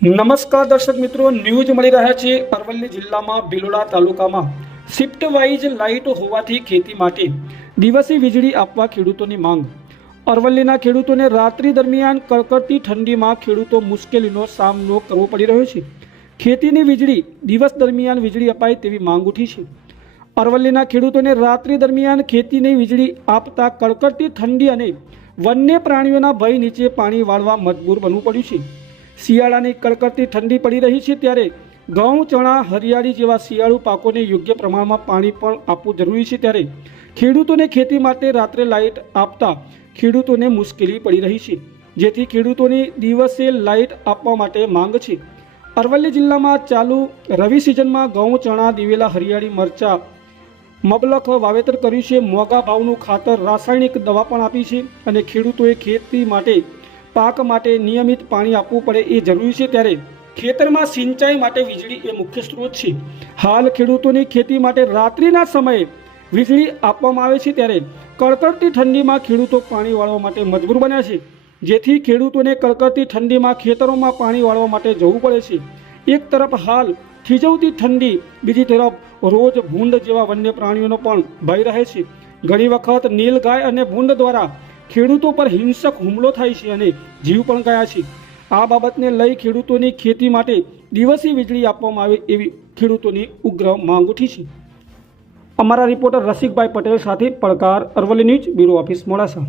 નમસ્કાર દર્શક મિત્રો, ન્યૂઝ મળી રહ્યા છે અરવલ્લી જિલ્લામાં ભિલોડા તાલુકામાં. શિફ્ટ વાઇઝ લાઇટ હોવાથી ખેતી માટે દિવસે વીજળી આપવા ખેડૂતોની માંગ. અરવલ્લીના ખેડૂતોને રાત્રિ દરમિયાન કડકડતી ઠંડીમાં ખેડૂતો મુશ્કેલીનો સામનો કરવો પડી રહ્યો છે. ખેતીની વીજળી, દિવસ દરમિયાન વીજળી અપાય તેવી માંગ ઉઠી છે. અરવલ્લીના ખેડૂતોને રાત્રિ દરમિયાન ખેતીની વીજળી આપતા કડકડતી ઠંડી અને વન્ય પ્રાણીઓના ભય નીચે પાણી વાળવા મજબૂર બનવું પડ્યું છે. શિયાળાની કડકડતી ઠંડી પડી રહી છે ત્યારે ઘઉં, ચણા, હરિયાળી જેવા શિયાળુ પાકોને યોગ્ય પ્રમાણમાં પાણી પણ આપવું જરૂરી છે ત્યારે ખેડૂતોને ખેતી માટે રાત્રે લાઇટ આપતા ખેડૂતોને મુશ્કેલી પડી રહી છે, જેથી ખેડૂતોની દિવસે લાઇટ આપવા માટે માંગ છે. અરવલ્લી જિલ્લામાં ચાલુ રવિ સિઝનમાં ઘઉં, ચણા, દિવેલા, હરિયાળી, મરચાં, મબલખ વાવેતર કર્યું છે. મોંઘા ભાવનું ખાતર રાસાયણિક દવા પણ આપી છે અને ખેડૂતોએ ખેતી માટે પાક માટે નિયમિત પાણી આપવું પડે એ જરૂરી છે ત્યારે ખેતરમાં સિંચાઈ માટે વીજળી એ મુખ્ય સ્ત્રોત છે. હાલ ખેડૂતોની ખેતી માટે રાત્રિના સમયે વીજળી આપવામાં આવે છે ત્યારે કડકડતી ઠંડીમાં ખેડૂતો પાણી વાળવા માટે મજબૂર બન્યા છે. જેથી ખેડૂતોને કડકડતી ઠંડીમાં ખેતરોમાં પાણી વાળવા માટે જવું પડે છે. એક તરફ હાલ થીજવતી ઠંડી, બીજી તરફ રોજ ભૂંડ જેવા વન્ય પ્રાણીઓનો પણ ભય રહે છે. ઘણી વખત નીલગાય અને ભૂંડ દ્વારા ખેડૂતો પર હિંસક હુમલો થાય છે અને જીવ પણ ગયા છે. આ બાબતને લઈ ખેડૂતોની ખેતી માટે દિવસી વીજળી આપવામાં આવે એવી ખેડૂતોની ઉગ્ર માંગ ઉઠી છે. અમારા રિપોર્ટર રસિકભાઈ પટેલ સાથે પડકાર Aravalli news bureau office Modasa.